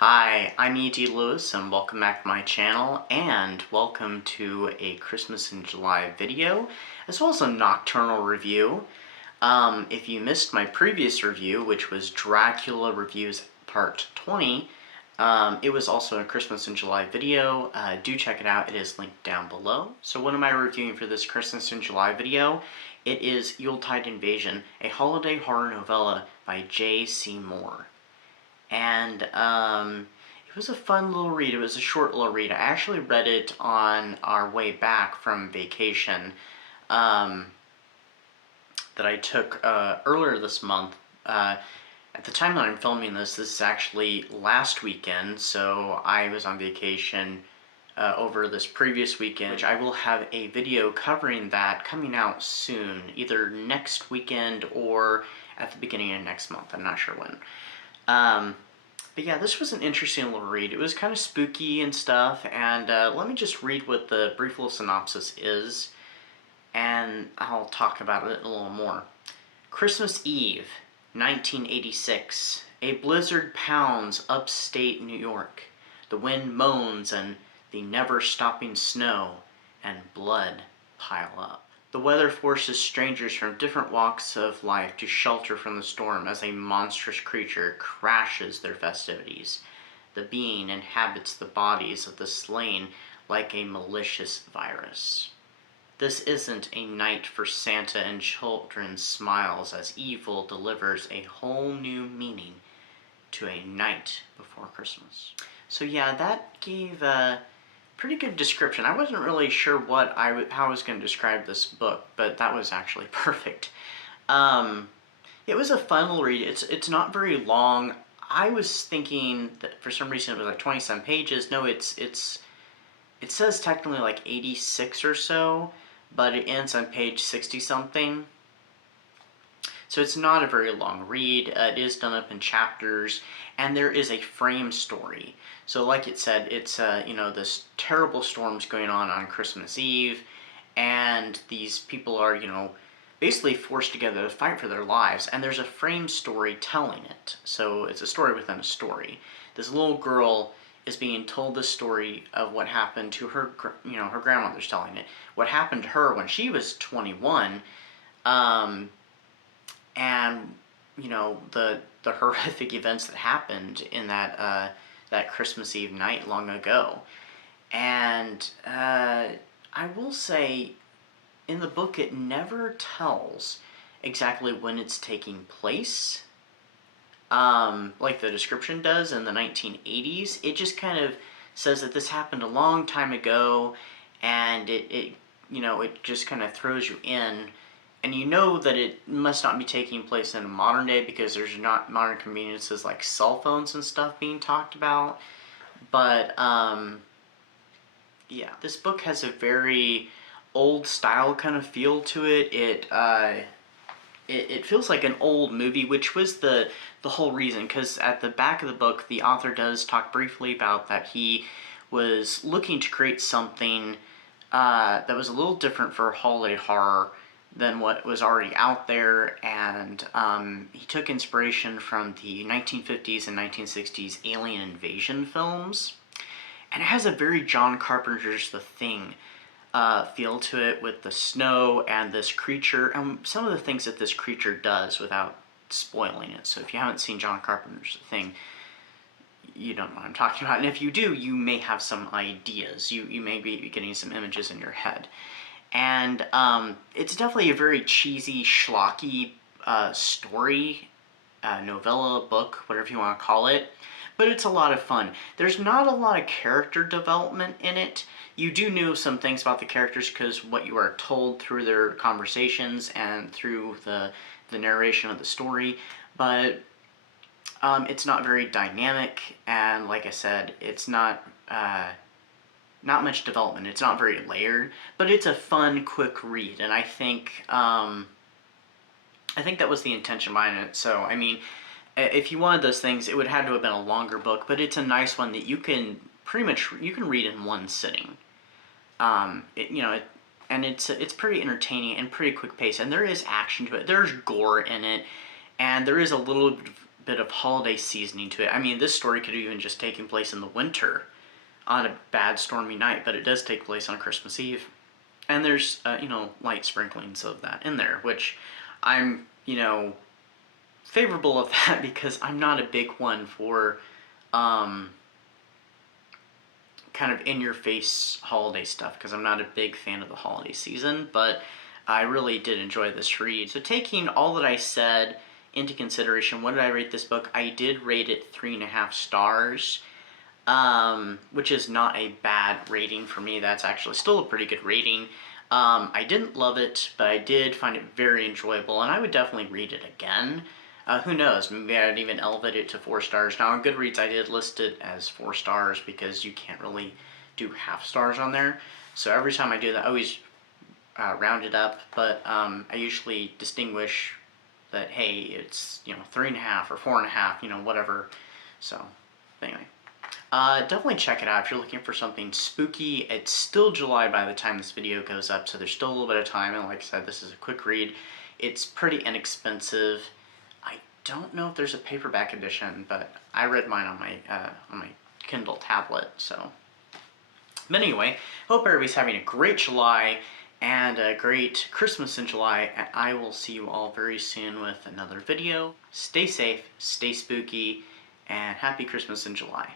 Hi, I'm E.D. Lewis and welcome back to my channel, and welcome to a Christmas in July video, as well as a nocturnal review. If you missed my previous review, which was Dracula Reviews Part 20, it was also a Christmas in July video. Do check it out, it is linked down below. So what am I reviewing for this Christmas in July video? It is Yuletide Invasion, a holiday horror novella by J.C. Moore. And it was a fun little read. It was a short little read. I actually read it on our way back from vacation that I took earlier this month. At the time that I'm filming this is actually last weekend, so I was on vacation over this previous weekend, which I will have a video covering that coming out soon, either next weekend or at the beginning of next month. I'm not sure when. But yeah, this was an interesting little read. It was kind of spooky and stuff, and let me just read what the brief little synopsis is, and I'll talk about it a little more. Christmas Eve, 1986. A blizzard pounds upstate New York. The wind moans and the never-stopping snow and blood pile up. The weather forces strangers from different walks of life to shelter from the storm as a monstrous creature crashes their festivities. The being inhabits the bodies of the slain like a malicious virus. This isn't a night for Santa and children's smiles as evil delivers a whole new meaning to a night before Christmas. So yeah, that gave a pretty good description. I wasn't really sure how I was going to describe this book, but that was actually perfect. It was a fun little read. It's not very long. I was thinking that for some reason it was like 27 pages. No, it says technically like 86 or so, but it ends on page 60 something. So it's not a very long read. It is done up in chapters, and there is a frame story. So like it said, it's this terrible storm's going on Christmas Eve, and these people are, basically forced together to fight for their lives, and there's a frame story telling it. So it's a story within a story. This little girl is being told the story of what happened to her, her grandmother's telling it. What happened to her when she was 21, and the horrific events that happened in that Christmas Eve night long ago. And I will say, in the book it never tells exactly when it's taking place, like the description does in the 1980s. It just kind of says that this happened a long time ago, and it just kind of throws you in. And you know that it must not be taking place in modern day because there's not modern conveniences like cell phones and stuff being talked about. But, yeah, this book has a very old style kind of feel to it. It feels like an old movie, which was the whole reason, because at the back of the book, the author does talk briefly about that he was looking to create something that was a little different for holiday horror than what was already out there, and he took inspiration from the 1950s and 1960s alien invasion films, and it has a very John Carpenter's The Thing feel to it, with the snow and this creature, and some of the things that this creature does without spoiling it. So if you haven't seen John Carpenter's The Thing, you don't know what I'm talking about, and if you do, you may have some ideas. You may be getting some images in your head. And it's definitely a very cheesy, schlocky story, novella, book, whatever you want to call it, but it's a lot of fun. There's not a lot of character development in it. You do know some things about the characters because what you are told through their conversations and through the narration of the story, but it's not very dynamic, and like I said, it's not much development. It's not very layered, but it's a fun, quick read, and I think that was the intention behind it. So, I mean, if you wanted those things, it would have to have been a longer book, but it's a nice one that you can read in one sitting. And it's pretty entertaining and pretty quick pace, and there is action to it. There's gore in it, and there is a little bit of holiday seasoning to it. I mean, this story could have even just taken place in the winter on a bad stormy night, but it does take place on Christmas Eve. And there's, light sprinklings of that in there, which I'm, favorable of that because I'm not a big one for kind of in-your-face holiday stuff because I'm not a big fan of the holiday season, but I really did enjoy this read. So taking all that I said into consideration, what did I rate this book? I did rate it 3.5 stars, which is not a bad rating for me. That's actually still a pretty good rating. I didn't love it, but I did find it very enjoyable, and I would definitely read it again. Who knows, maybe I'd even elevate it to 4 stars. Now on Goodreads I did list it as 4 stars because you can't really do half stars on there. So every time I do that, I always round it up, but I usually distinguish that, hey, it's 3.5 or 4.5, whatever. So anyway, definitely check it out if you're looking for something spooky. It's still July by the time this video goes up, so there's still a little bit of time, and like I said, this is a quick read. It's pretty inexpensive. I don't know if there's a paperback edition, but I read mine on my Kindle tablet, so. But anyway, hope everybody's having a great July and a great Christmas in July, and I will see you all very soon with another video. Stay safe, stay spooky, and happy Christmas in July.